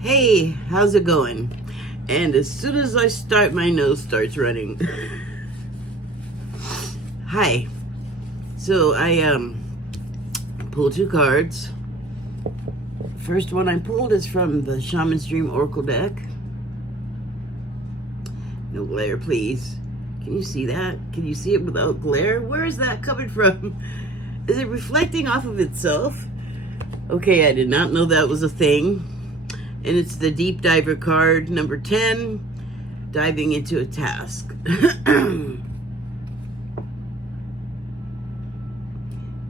Hey, how's it going? And as soon as I start, my nose starts running. Hi. So I pulled two cards. First one I pulled is from the Shaman's Dream Oracle deck. No glare, please. Can you see that? Can you see it without glare? Where is that coming from? Is it reflecting off of itself? Okay, I did not know that was a thing. And it's the Deep Diver card, number 10, diving into a task.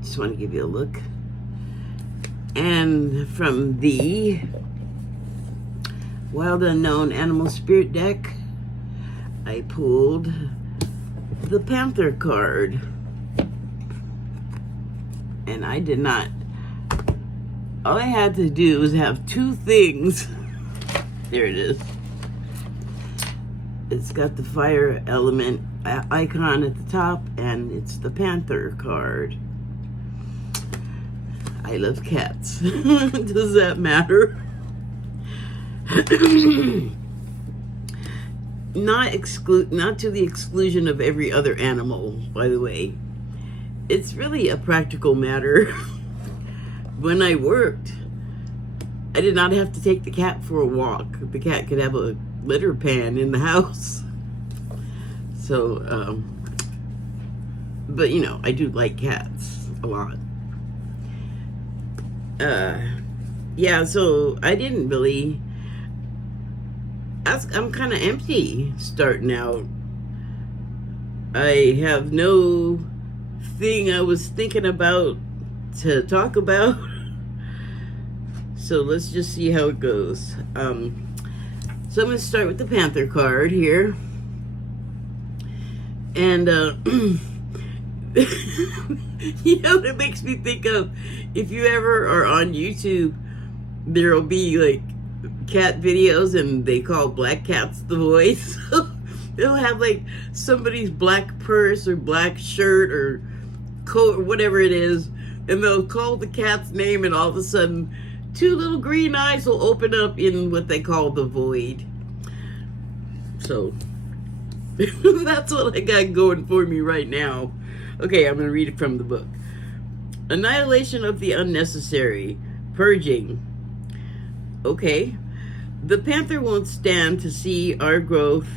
Just want to give you a look. And from the Wild Unknown Animal Spirit deck, I pulled the Panther card. And I did not. All I had to do was have two things. There it is. It's got the fire element icon at the top, and it's the Panther card. I love cats. Does that matter? Not to the exclusion of every other animal, by the way. It's really a practical matter. When I worked, I did not have to take the cat for a walk. The cat could have a litter pan in the house. So, but you know, I do like cats a lot. Yeah, so I didn't really, I'm kind of empty starting out. I have no thing I was thinking about to talk about. So let's just see how it goes. So I'm going to start with the Panther card here. And you know what it makes me think of? If you ever are on YouTube, there'll be like cat videos and they call black cats the voice. They'll have like somebody's black purse or black shirt or coat or whatever it is, and they'll call the cat's name, and all of a sudden two little green eyes will open up in what they call the void. So that's what I got going for me right now. Okay, I'm going to read it from the book. Annihilation of the unnecessary. Purging. Okay. The Panther won't stand to see our growth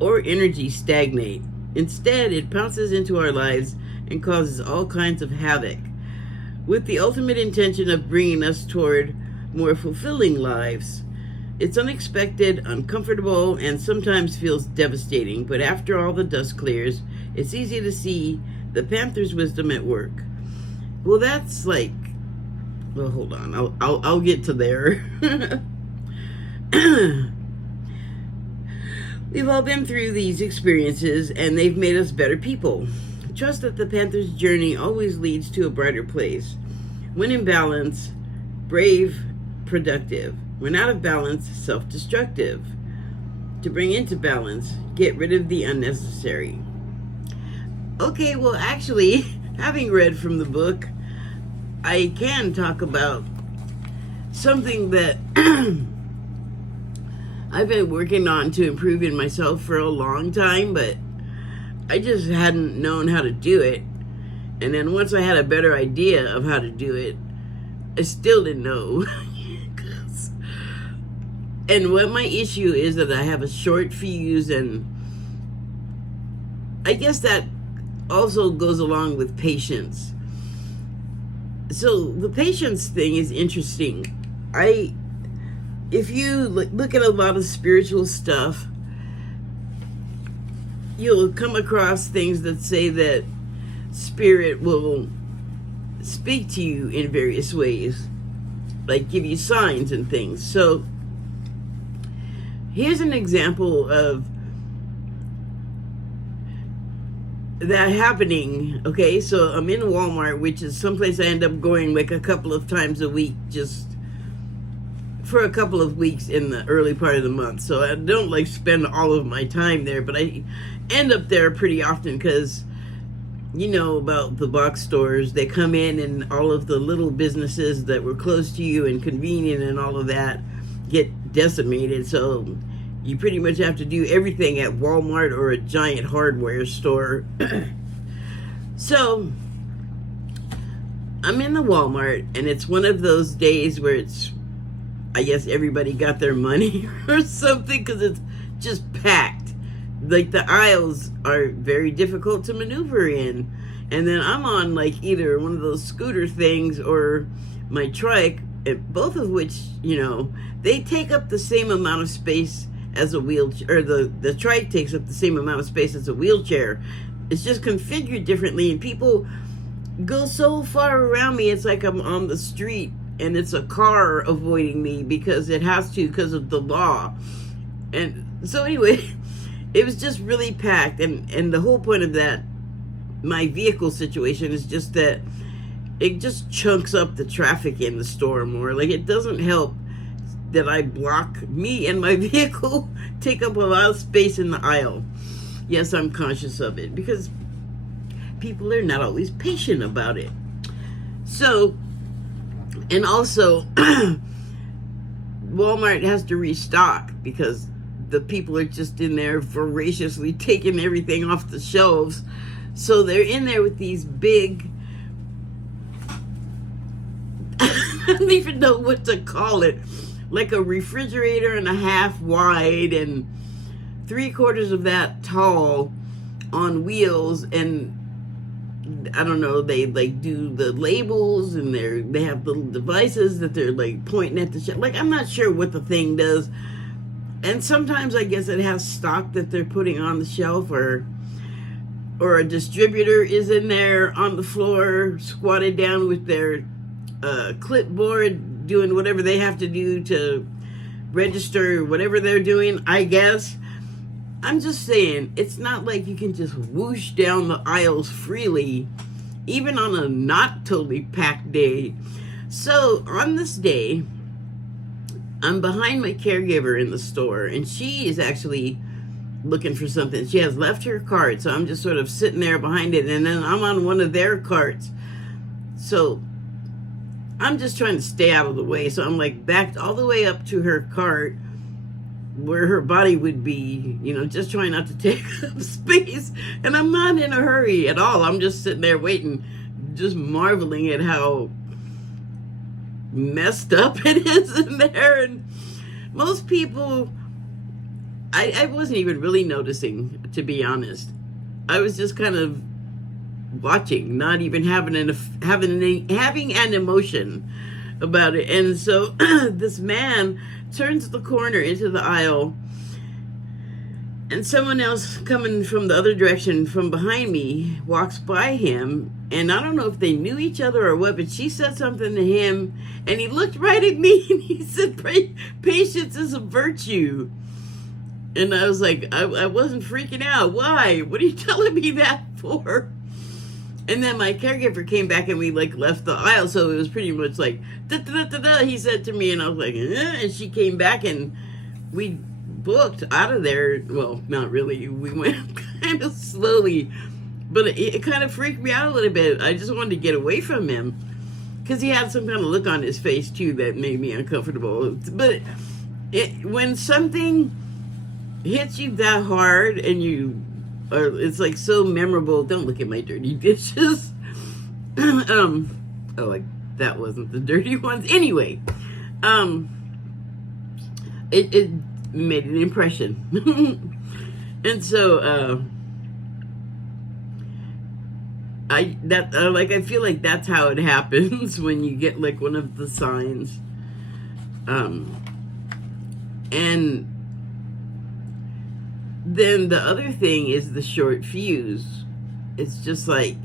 or energy stagnate. Instead, it pounces into our lives and causes all kinds of havoc, with the ultimate intention of bringing us toward more fulfilling lives. It's unexpected, uncomfortable, and sometimes feels devastating, but after all the dust clears, it's easy to see the Panther's wisdom at work. Well, that's like, well, hold on, I'll get to there. We've all been through these experiences, and they've made us better people. Trust that the Panther's journey always leads to a brighter place. When in balance, brave, productive. When out of balance, self-destructive. To bring into balance, get rid of the unnecessary. Okay, well, actually, having read from the book, I can talk about something that I've been working on to improve in myself for a long time, but I just hadn't known how to do it. And then once I had a better idea of how to do it, I still didn't know. And what my issue is that I have a short fuse, and I guess that also goes along with patience. So the patience thing is interesting. If you look at a lot of spiritual stuff, you'll come across things that say that spirit will speak to you in various ways, like give you signs and things. So here's an example of that happening. Okay, so I'm in Walmart, which is someplace I end up going like a couple of times a week, just for a couple of weeks in the early part of the month. So I don't like spend all of my time there, but I end up there pretty often because you know about the box stores. They come in and all of the little businesses that were close to you and convenient and all of that, get decimated. So you pretty much have to do everything at Walmart or a giant hardware store. So I'm in the Walmart, and it's one of those days where it's, I guess everybody got their money or something, because it's just packed. Like, the aisles are very difficult to maneuver in. And then I'm on, like, either one of those scooter things or my trike, both of which, you know, they take up the same amount of space as a wheelchair, or the trike takes up the same amount of space as a wheelchair. It's just configured differently, and people go so far around me, it's like I'm on the street and it's a car avoiding me because it has to, because of the law. And so anyway, it was just really packed, and the whole point of that, my vehicle situation, is just that it just chunks up the traffic in the store more. Like, it doesn't help that I block me and my vehicle, take up a lot of space in the aisle. Yes, I'm conscious of it, because people are not always patient about it. So, and also, Walmart has to restock because the people are just in there voraciously taking everything off the shelves. So they're in there with these big, I don't even know what to call it, like a refrigerator and a half wide and 3/4 of that tall on wheels. And I don't know, they like do the labels, and they have little devices that they're like pointing at the shelf. Like, I'm not sure what the thing does. And sometimes I guess it has stock that they're putting on the shelf, or a distributor is in there on the floor, squatted down with their clipboard, doing whatever they have to do to register whatever they're doing, I guess. I'm just saying, it's not like you can just whoosh down the aisles freely, even on a not totally packed day. So on this day, I'm behind my caregiver in the store, and she is actually looking for something. She has left her cart, so I'm just sort of sitting there behind it, and then I'm on one of their carts. So I'm just trying to stay out of the way. So I'm like backed all the way up to her cart, where her body would be, you know, just trying not to take up space. And I'm not in a hurry at all. I'm just sitting there waiting, just marveling at how messed up it is in there. And most people, I wasn't even really noticing, to be honest. I was just kind of watching, not even having an emotion about it. And so this man turns the corner into the aisle, and someone else coming from the other direction from behind me walks by him, and I don't know if they knew each other or what, but she said something to him, and he looked right at me and he said, "Patience is a virtue." And I was like, I wasn't freaking out. Why? What are you telling me that for? And then my caregiver came back, and we like left the aisle, so it was pretty much like da da da da, he said to me, and I was like, and she came back, and we booked out of there. Well, not really. We went kind of slowly, but it kind of freaked me out a little bit. I just wanted to get away from him because he had some kind of look on his face too that made me uncomfortable. But when something hits you that hard, and it's like so memorable. Don't look at my dirty dishes. Oh, like that wasn't the dirty ones. Anyway, it made an impression. And so I feel like that's how it happens when you get like one of the signs. And then the other thing is the short fuse. It's just like,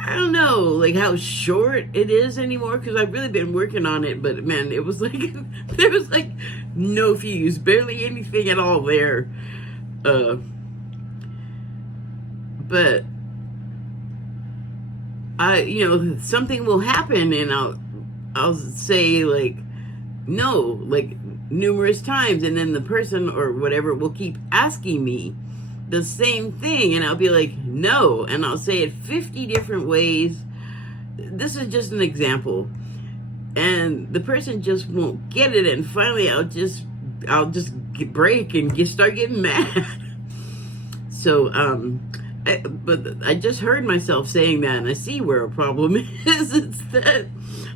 I don't know, like how short it is anymore, because I've really been working on it, but man, it was like, there was like no fuse, barely anything at all there. But something will happen, and I'll say like, no, like numerous times, and then the person or whatever will keep asking me the same thing, and I'll be like, no, and I'll say it 50 different ways. This is just an example. and the person just won't get it, and finally I'll just break and start getting mad. So but I just heard myself saying that, and I see where a problem is. It's that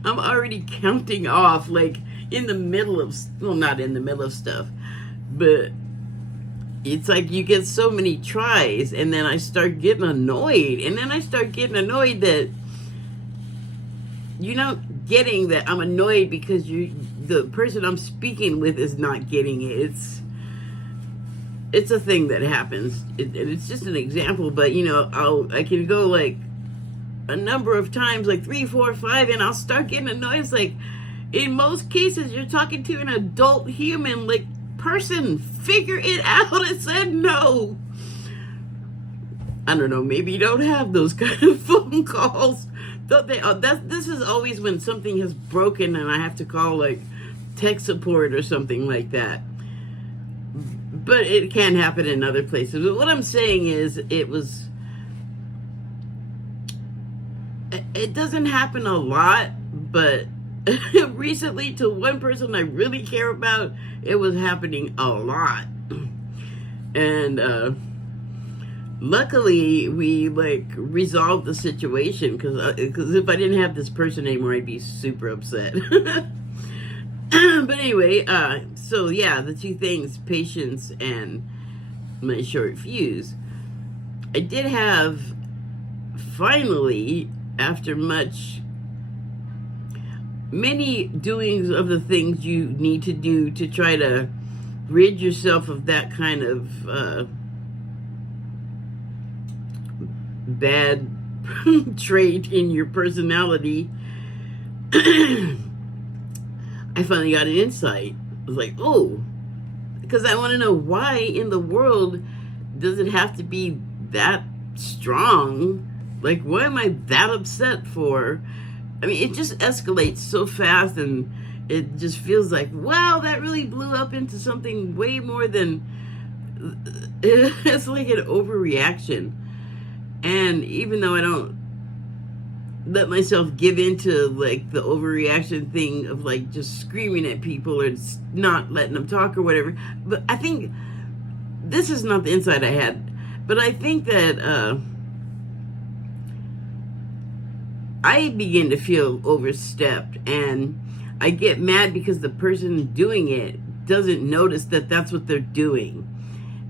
I'm already counting off, like in the middle of, well, not in the middle of stuff, but it's like you get so many tries, and then I start getting annoyed, and then I start getting annoyed that you're not getting that I'm annoyed because the person I'm speaking with is not getting it. It's a thing that happens. It's just an example, but you know, I can go like a number of times, like 3, 4, 5, and I'll start getting annoyed. It's like, in most cases, you're talking to an adult human, like, person. Figure it out. I said no. I don't know. Maybe you don't have those kind of phone calls. This is always when something has broken and I have to call like tech support or something like that. But it can happen in other places. But what I'm saying is, it doesn't happen a lot, but recently to one person I really care about, it was happening a lot. And luckily we like resolved the situation, because if I didn't have this person anymore, I'd be super upset. But anyway, so yeah, the two things, patience and my short fuse. I did have, finally, after many doings of the things you need to do to try to rid yourself of that kind of bad trait in your personality, I finally got an insight. I was like, oh, because I want to know, why in the world does it have to be that strong? Like, what am I that upset for? I mean, it just escalates so fast, and it just feels like, wow, that really blew up into something way more than, it's like an overreaction. And even though I don't let myself give into like the overreaction thing of like just screaming at people or not letting them talk or whatever, but I think this is not the insight I had, but I think that I begin to feel overstepped, and I get mad because the person doing it doesn't notice that that's what they're doing.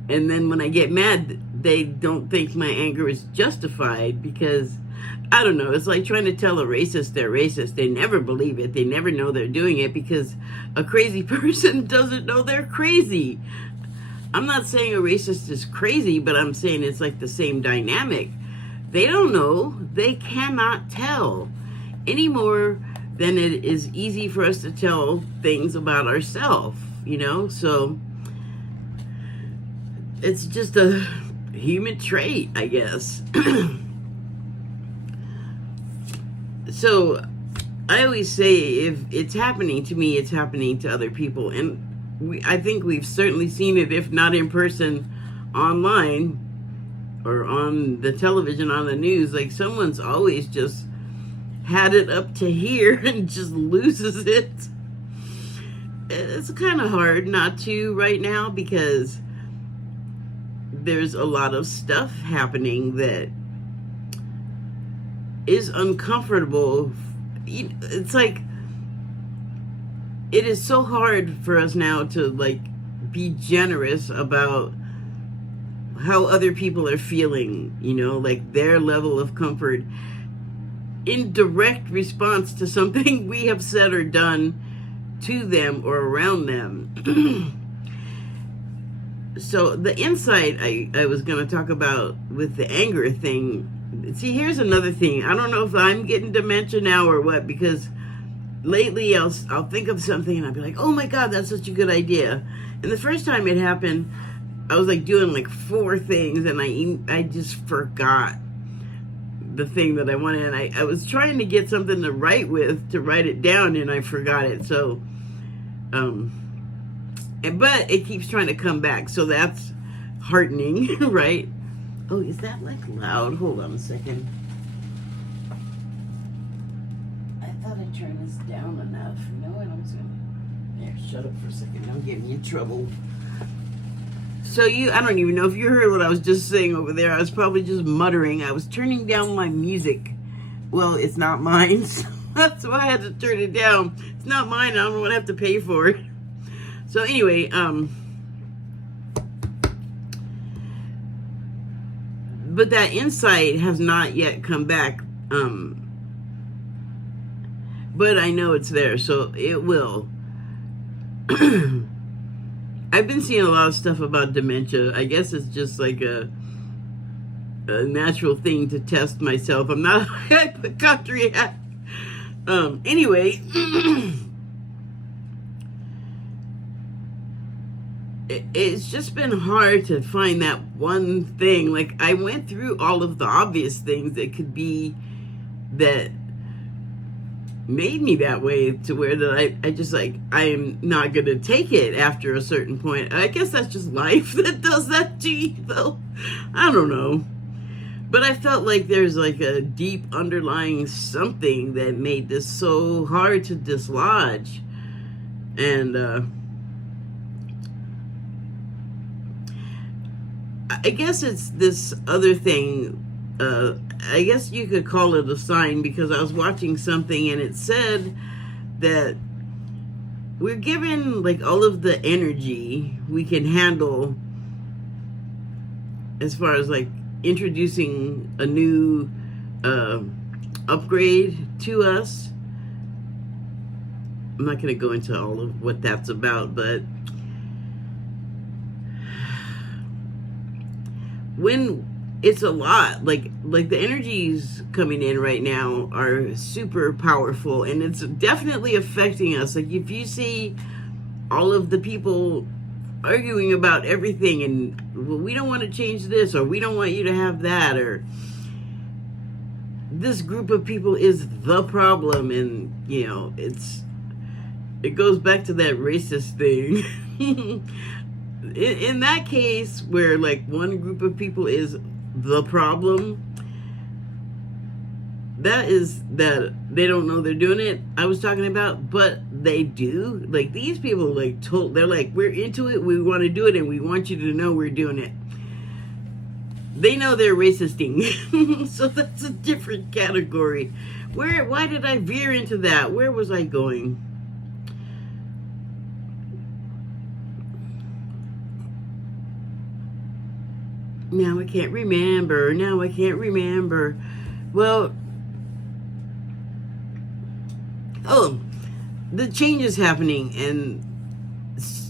And then when I get mad, they don't think my anger is justified, because I don't know, it's like trying to tell a racist they're racist. They never believe it. They never know they're doing it, because a crazy person doesn't know they're crazy. I'm not saying a racist is crazy, but I'm saying it's like the same dynamic. They don't know. They cannot tell any more than it is easy for us to tell things about ourselves, you know? So it's just a human trait, I guess. So I always say, if it's happening to me, it's happening to other people. And I think we've certainly seen it, if not in person, online, or on the television, on the news. Like, someone's always just had it up to here and just loses it. It's kind of hard not to right now, because there's a lot of stuff happening that is uncomfortable. It's like, it is so hard for us now to like be generous about how other people are feeling, you know, like their level of comfort in direct response to something we have said or done to them or around them. So the insight I was going to talk about with the anger thing, see, here's another thing. I don't know if I'm getting dementia now or what, because lately I'll think of something and I'll be like, oh my God, that's such a good idea. And the first time it happened, I was like doing like 4 things, and I just forgot the thing that I wanted. And I was trying to get something to write it down, and I forgot it. So, but it keeps trying to come back. So that's heartening, right? Oh, is that like loud? Hold on a second. I thought I turn this down enough. You know what? I'm just gonna. There, shut up for a second. Don't get me in trouble. So I don't even know if you heard what I was just saying over there. I was probably just muttering. I was turning down my music. Well, it's not mine, so that's why I had to turn it down. It's not mine. I don't want to have to pay for it. So anyway, but that insight has not yet come back. But I know it's there, so it will. I've been seeing a lot of stuff about dementia. I guess it's just like a natural thing to test myself. I'm not a hypochondriac. Anyway, it's just been hard to find that one thing. Like, I went through all of the obvious things that could be that made me that way, to where that I just like, I'm not gonna take it after a certain point. I guess that's just life that does that to you, though. I don't know. But I felt like there's like a deep underlying something that made this so hard to dislodge. And I guess it's this other thing. I guess you could call it a sign, because I was watching something and it said that we're given like all of the energy we can handle as far as like introducing a new upgrade to us. I'm not going to go into all of what that's about, but when it's a lot, like the energies coming in right now are super powerful, and it's definitely affecting us. Like, if you see all of the people arguing about everything, and, well, we don't want to change this, or we don't want you to have that, or this group of people is the problem, and you know, it goes back to that racist thing. In that case, where like one group of people is the problem, that is that they don't know they're doing it, I was talking about, but they do. Like, these people like they're like, we're into it, we want to do it, and we want you to know we're doing it. They know they're racisting. So that's a different category. Why did I veer into that? Where was I going? Now I can't remember. Well, the change is happening, and,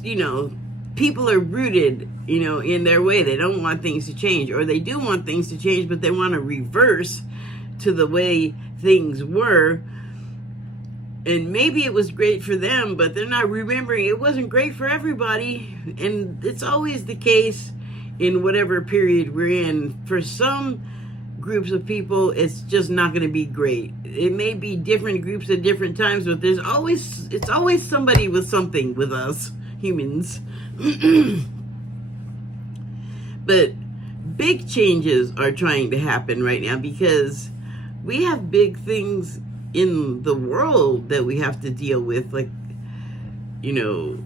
you know, people are rooted, you know, in their way. They don't want things to change, or they do want things to change, but they want to reverse to the way things were. And maybe it was great for them, but they're not remembering it wasn't great for everybody. And it's always the case in whatever period we're in. For some groups of people, it's just not going to be great. It may be different groups at different times, but it's always somebody with something with us humans. But big changes are trying to happen right now, because we have big things in the world that we have to deal with, like, you know,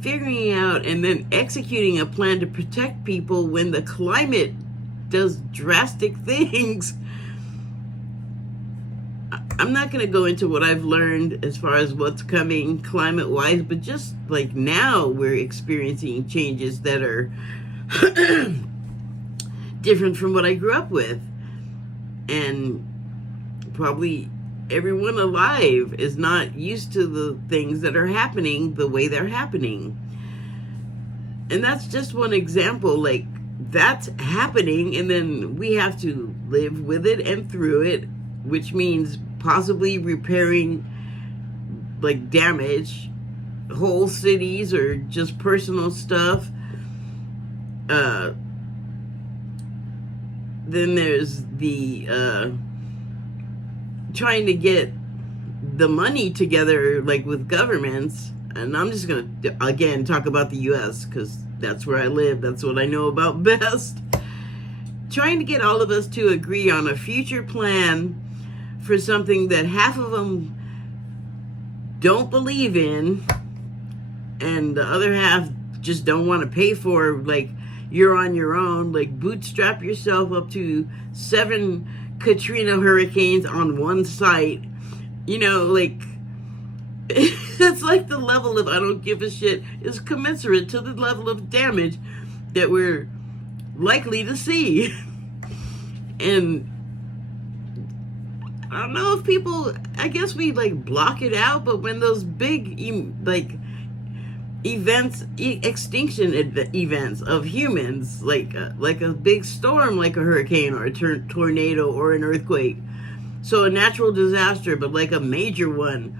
figuring out and then executing a plan to protect people when the climate does drastic things. I'm not going to go into what I've learned as far as what's coming climate-wise, but just like now we're experiencing changes that are different from what I grew up with. And probably everyone alive is not used to the things that are happening the way they're happening. And that's just one example. Like, that's happening, and then we have to live with it and through it, which means possibly repairing like damage, whole cities, or just personal stuff. Then there's the trying to get the money together, like with governments. And I'm just gonna again talk about the US, because that's where I live, that's what I know about best. Trying to get all of us to agree on a future plan for something that half of them don't believe in, and the other half just don't want to pay for. Like, you're on your own, like bootstrap yourself up to 7 Katrina hurricanes on one site, you know, like it's like the level of I don't give a shit is commensurate to the level of damage that we're likely to see. And I don't know if people, I guess we like block it out, but when those big like events, extinction events of humans, like a big storm, like a hurricane or a tornado or an earthquake, so a natural disaster, but like a major one,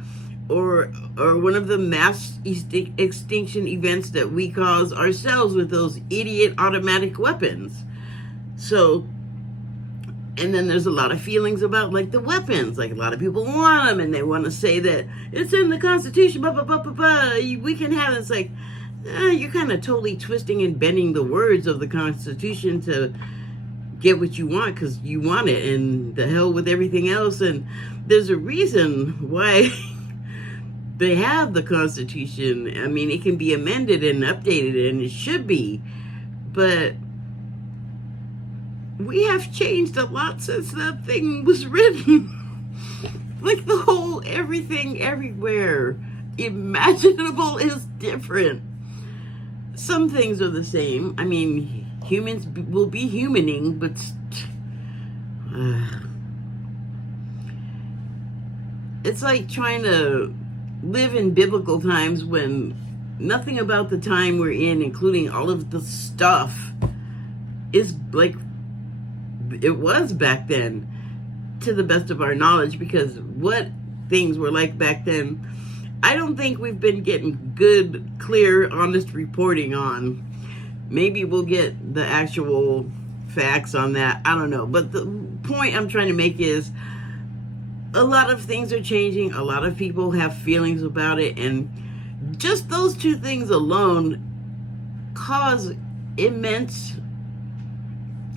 or one of the mass extinction events that we cause ourselves with those idiot automatic weapons. So, and then there's a lot of feelings about like the weapons. Like a lot of people want them and they want to say that it's in the Constitution, blah, blah, blah, blah, blah. We can have it. It's like, you're kind of totally twisting and bending the words of the Constitution to get what you want because you want it, and the hell with everything else. And there's a reason why they have the Constitution. I mean, it can be amended and updated, and it should be. But we have changed a lot since that thing was written. Like the whole everything everywhere imaginable is different. Some things are the same. I mean, humans will be humaning, but it's like trying to live in biblical times when nothing about the time we're in, including all of the stuff, is like it was back then, to the best of our knowledge, because what things were like back then, I don't think we've been getting good, clear, honest reporting on. Maybe we'll get the actual facts on that. I don't know. But the point I'm trying to make is a lot of things are changing. A lot of people have feelings about it. And just those two things alone cause immense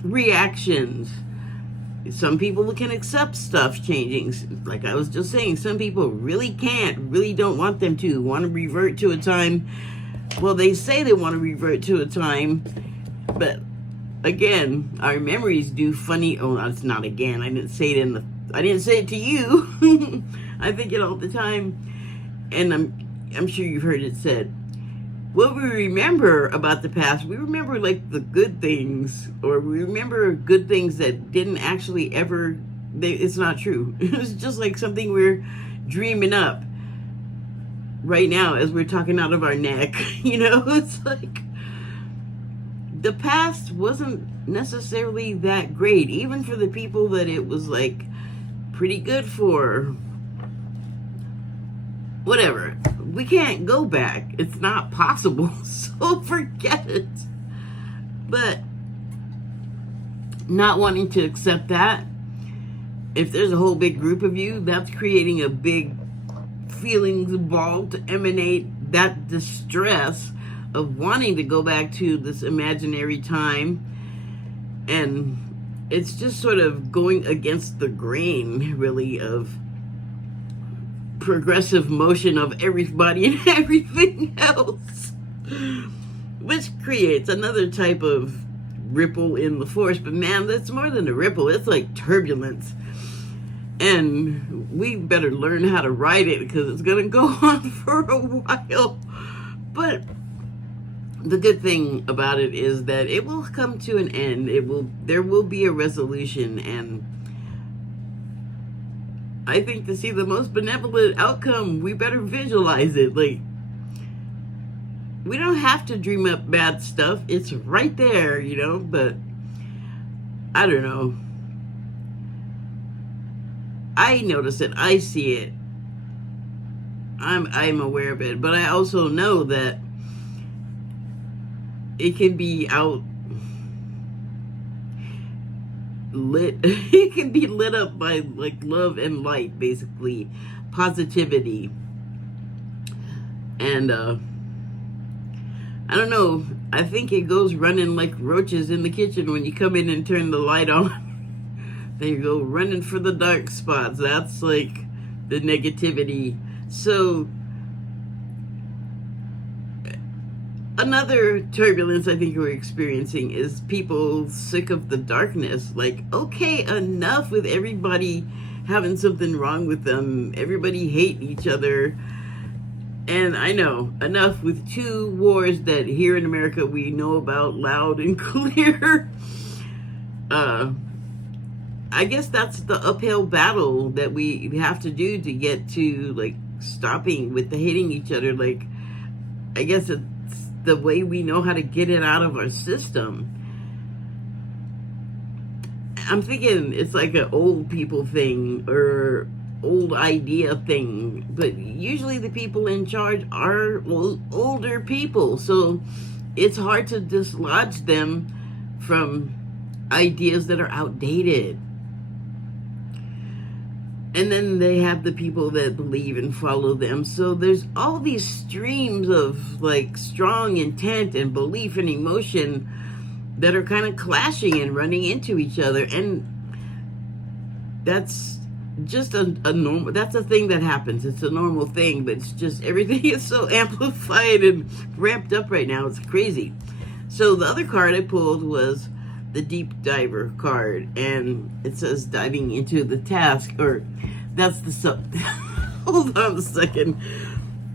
reactions. Some people can accept stuff changing. Like I was just saying, some people really can't, really don't want them to, want to revert to a time. Well, they say they want to revert to a time, but again, our memories do funny. Oh, it's not again. I didn't say it to you. I think it all the time, and I'm sure you've heard it said. What we remember about the past, we remember like the good things, or we remember good things that didn't actually ever, it's not true. It's just like something we're dreaming up right now as we're talking out of our neck. You know, it's like the past wasn't necessarily that great, even for the people that it was like pretty good for. Whatever. We can't go back. It's not possible. So forget it. But not wanting to accept that, if there's a whole big group of you, that's creating a big feelings ball to emanate that distress of wanting to go back to this imaginary time. And it's just sort of going against the grain, really, of progressive motion of everybody and everything else, which creates another type of ripple in the force. But man, that's more than a ripple. It's like turbulence, and we better learn how to ride it because it's gonna go on for a while. But the good thing about it is that it will come to an end. There will be a resolution, and I think to see the most benevolent outcome, we better visualize it. Like, we don't have to dream up bad stuff. It's right there, you know, but I don't know. I notice it. I see it. I'm aware of it, but I also know that it can be lit. It can be lit up by like love and light, basically positivity. And I don't know, I think it goes running like roaches in the kitchen when you come in and turn the light on. They go running for the dark spots. That's like the negativity So another turbulence I think we're experiencing is people sick of the darkness. Like, okay, enough with everybody having something wrong with them, everybody hating each other. And I know, enough with 2 wars that here in America we know about loud and clear. I guess that's the uphill battle that we have to do to get to, like, stopping with the hating each other. Like, I guess it's the way we know how to get it out of our system. I'm thinking it's like an old people thing or old idea thing, but usually the people in charge are older people, so it's hard to dislodge them from ideas that are outdated. And then they have the people that believe and follow them. So there's all these streams of, like, strong intent and belief and emotion that are kind of clashing and running into each other. And that's just a normal, that's a thing that happens. It's a normal thing, but it's just everything is so amplified and ramped up right now. It's crazy. So the other card I pulled was the deep diver card, and it says diving into the task, or that's the hold on a second.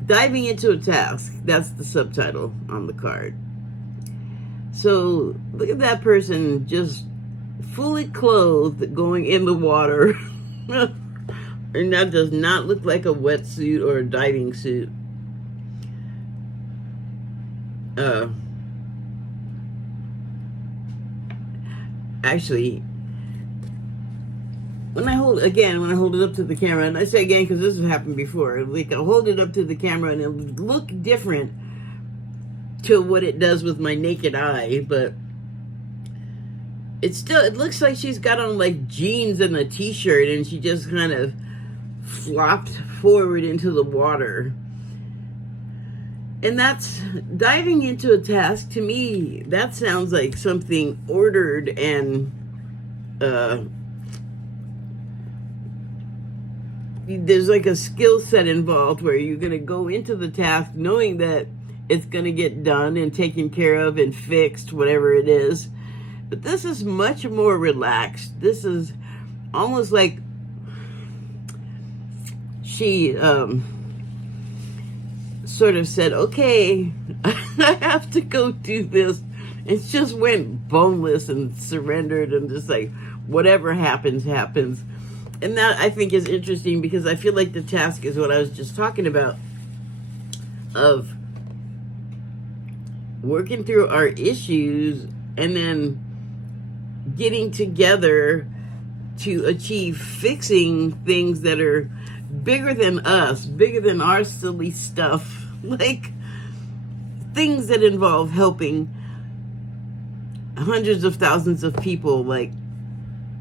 Diving into a task, that's the subtitle on the card. So look at that person just fully clothed going in the water. And that does not look like a wetsuit or a diving suit. Actually, when I hold it up to the camera, and I say again because this has happened before, like, I'll hold it up to the camera and it'll look different to what it does with my naked eye, but it looks like she's got on, like, jeans and a t-shirt, and she just kind of flopped forward into the water. And that's diving into a task. To me, that sounds like something ordered, and there's like a skill set involved where you're going to go into the task knowing that it's going to get done and taken care of and fixed, whatever it is. But this is much more relaxed. This is almost like she sort of said, okay, I have to go do this. It just went boneless and surrendered and just like, whatever happens, happens. And that, I think, is interesting because I feel like the task is what I was just talking about, of working through our issues and then getting together to achieve fixing things that are bigger than us, bigger than our silly stuff, like things that involve helping hundreds of thousands of people, like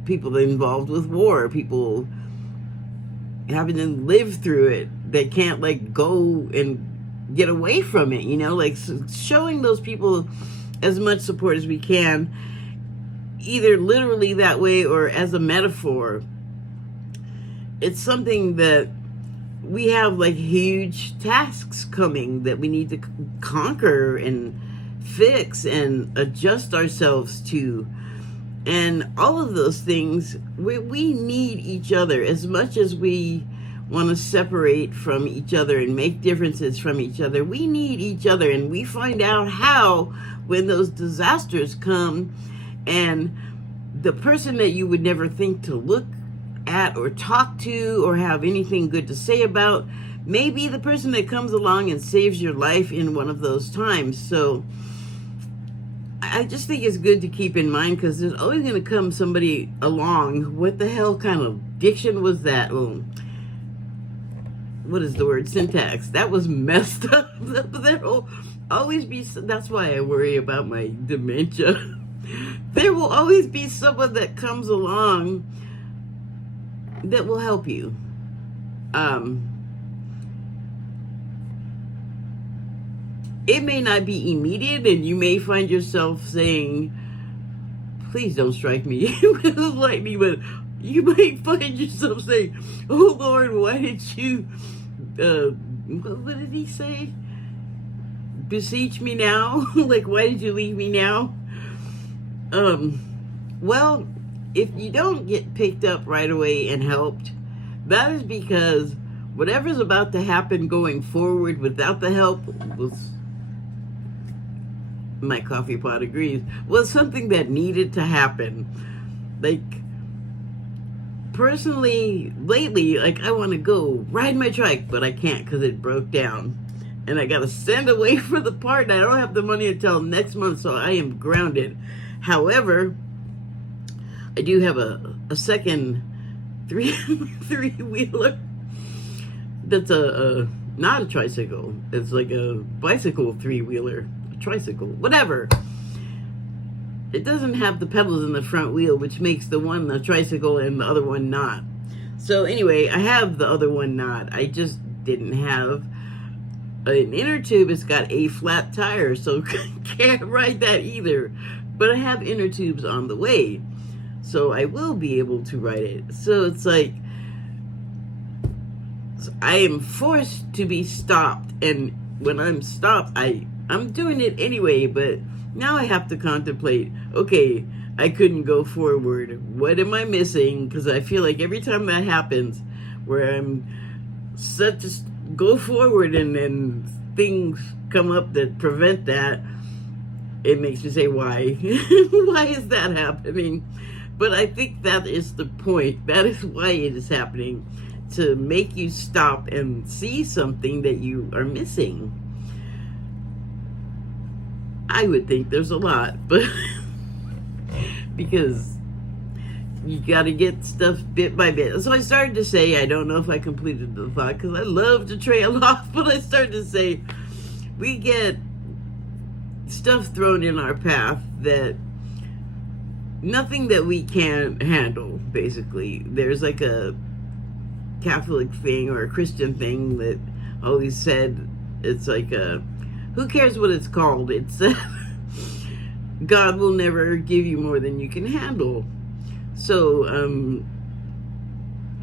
people involved with war, people having to live through it, they can't, like, go and get away from it, you know, like showing those people as much support as we can, either literally that way or as a metaphor. It's something that we have, like, huge tasks coming that we need to conquer and fix and adjust ourselves to. And all of those things, we need each other as much as we want to separate from each other and make differences from each other. We need each other, and we find out how when those disasters come, and the person that you would never think to look at or talk to or have anything good to say about may be the person that comes along and saves your life in one of those times. So I just think it's good to keep in mind, because there's always going to come somebody along. What the hell kind of diction was that? Well, what is the word? Syntax. That was messed up. There will always be, that's why I worry about my dementia. There will always be someone that comes along that will help you. It may not be immediate, and you may find yourself saying, please don't strike me with lightning, but you might find yourself saying, oh Lord, why did you what did he say? Beseech me now. Like, why did you leave me now? Well, if you don't get picked up right away and helped, that is because whatever's about to happen going forward without the help was, my coffee pot agrees, was something that needed to happen. Like, personally, lately, like, I want to go ride my trike, but I can't because it broke down. And I got to send away for the part, and I don't have the money until next month, so I am grounded. However, I do have a second three-wheeler that's not a tricycle. It's like a bicycle three-wheeler, a tricycle, whatever. It doesn't have the pedals in the front wheel, which makes the one a tricycle and the other one not. So anyway, I have the other one not. I just didn't have an inner tube. It's got a flat tire, so can't ride that either. But I have inner tubes on the way, so I will be able to ride it. So it's like, I am forced to be stopped, and when I'm stopped, I'm doing it anyway, but now I have to contemplate, okay, I couldn't go forward. What am I missing? Because I feel like every time that happens, where I'm set to go forward and then things come up that prevent that, it makes me say, why? Why is that happening? But I think that is the point. That is why it is happening, to make you stop and see something that you are missing. I would think there's a lot, but because you got to get stuff bit by bit. So I started to say, I don't know if I completed the thought because I love to trail off, but I started to say, we get stuff thrown in our path that nothing that we can handle, basically. There's like a Catholic thing or a Christian thing that always said, it's like a, who cares what it's called? It's God will never give you more than you can handle. So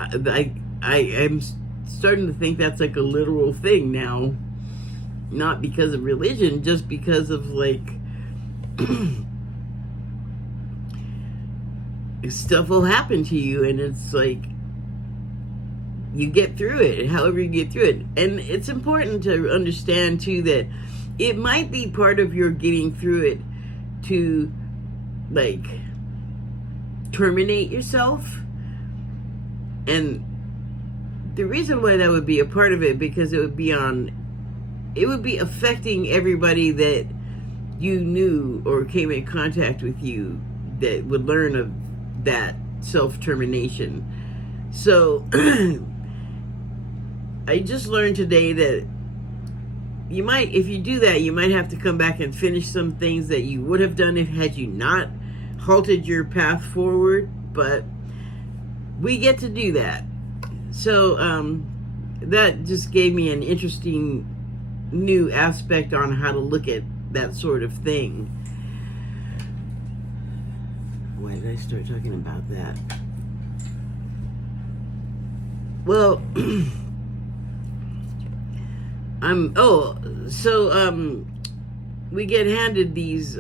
I am starting to think that's like a literal thing now, not because of religion, just because of like stuff will happen to you, and it's like you get through it, however you get through it. And it's important to understand too that it might be part of your getting through it to like terminate yourself. And the reason why that would be a part of it, because it would be affecting everybody that you knew or came in contact with you that would learn of that self-termination. So I just learned today that you might, if you do that, you might have to come back and finish some things that you would have done if had you not halted your path forward. But we get to do that. So that just gave me an interesting new aspect on how to look at that sort of thing. Why did I start talking about that? Well, we get handed these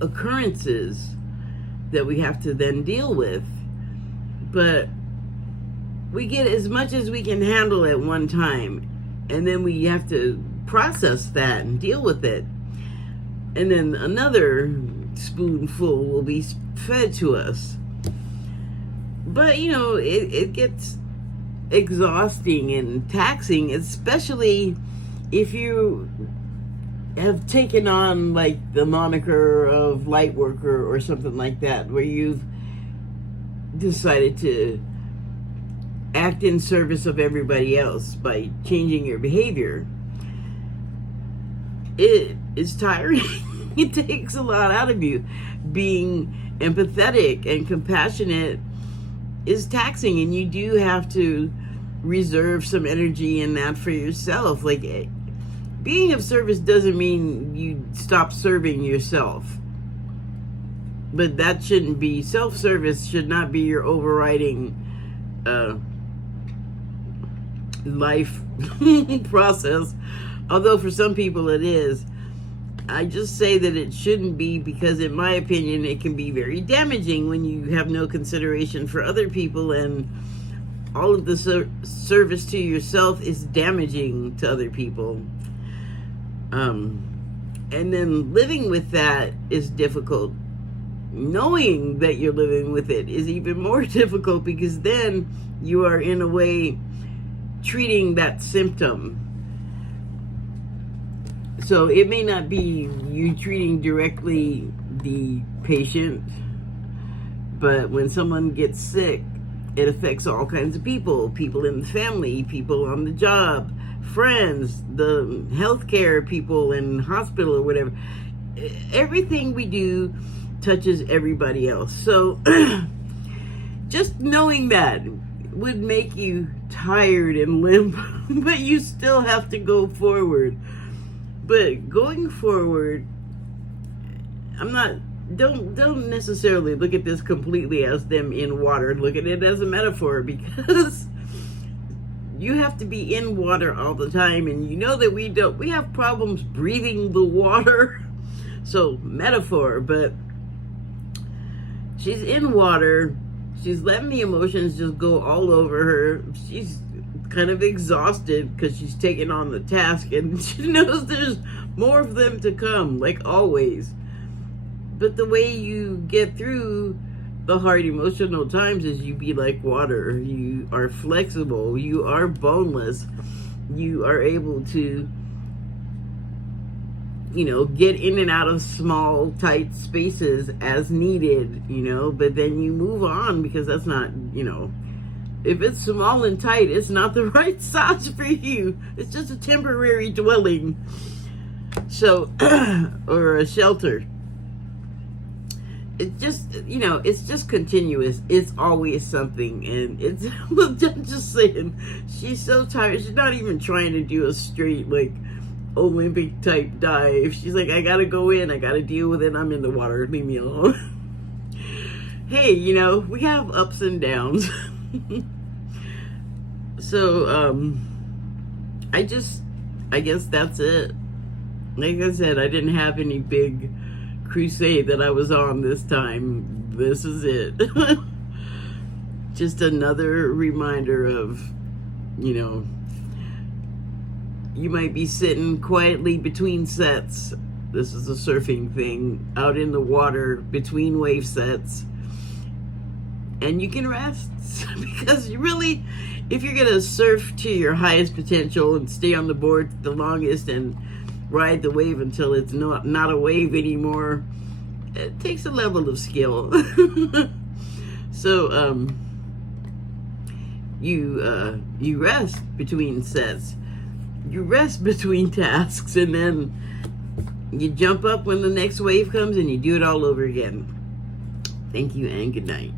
occurrences that we have to then deal with, but we get as much as we can handle at one time, and then we have to process that and deal with it, and then another spoonful will be fed to us. But you know, it gets exhausting and taxing, especially if you have taken on like the moniker of light worker or something like that, where you've decided to act in service of everybody else by changing your behavior. It is tiring. It takes a lot out of you. Being empathetic and compassionate is taxing, and you do have to reserve some energy in that for yourself. Like, being of service doesn't mean you stop serving yourself, but that shouldn't be, self-service should not be your overriding life process, although for some people it is. I just say that it shouldn't be, because in my opinion it can be very damaging when you have no consideration for other people, and all of the service to yourself is damaging to other people. And then living with that is difficult. Knowing that you're living with it is even more difficult, because then you are in a way treating that symptom. So it may not be you treating directly the patient, but when someone gets sick, it affects all kinds of people. People in the family, people on the job, friends, the healthcare people in hospital or whatever. Everything we do touches everybody else. So just knowing that would make you tired and limp, but you still have to go forward. But going forward, don't necessarily look at this completely as them in water. Look at it as a metaphor, because you have to be in water all the time, and you know that we have problems breathing the water. So metaphor, but she's in water. She's letting the emotions just go all over her. She's kind of exhausted because she's taking on the task, and she knows there's more of them to come, like always. But the way you get through the hard emotional times is you be like water. You are flexible. You are boneless. You are able to, get in and out of small, tight spaces as needed, but then you move on, because that's not, if it's small and tight, it's not the right size for you. It's just a temporary dwelling. So, or a shelter. It's just, it's just continuous. It's always something. And it's, I'm just saying, she's so tired. She's not even trying to do a straight, Olympic type dive. She's like, I gotta go in. I gotta deal with it. I'm in the water. Leave me alone. Hey, we have ups and downs. So, I guess that's it. Like I said, I didn't have any big crusade that I was on this time. This is it. Just another reminder of, you might be sitting quietly between sets. This is a surfing thing, out in the water between wave sets. And you can rest, because you really, if you're gonna surf to your highest potential and stay on the board the longest and ride the wave until it's not a wave anymore, it takes a level of skill. So you rest between sets, you rest between tasks, and then you jump up when the next wave comes and you do it all over again. Thank you and good night.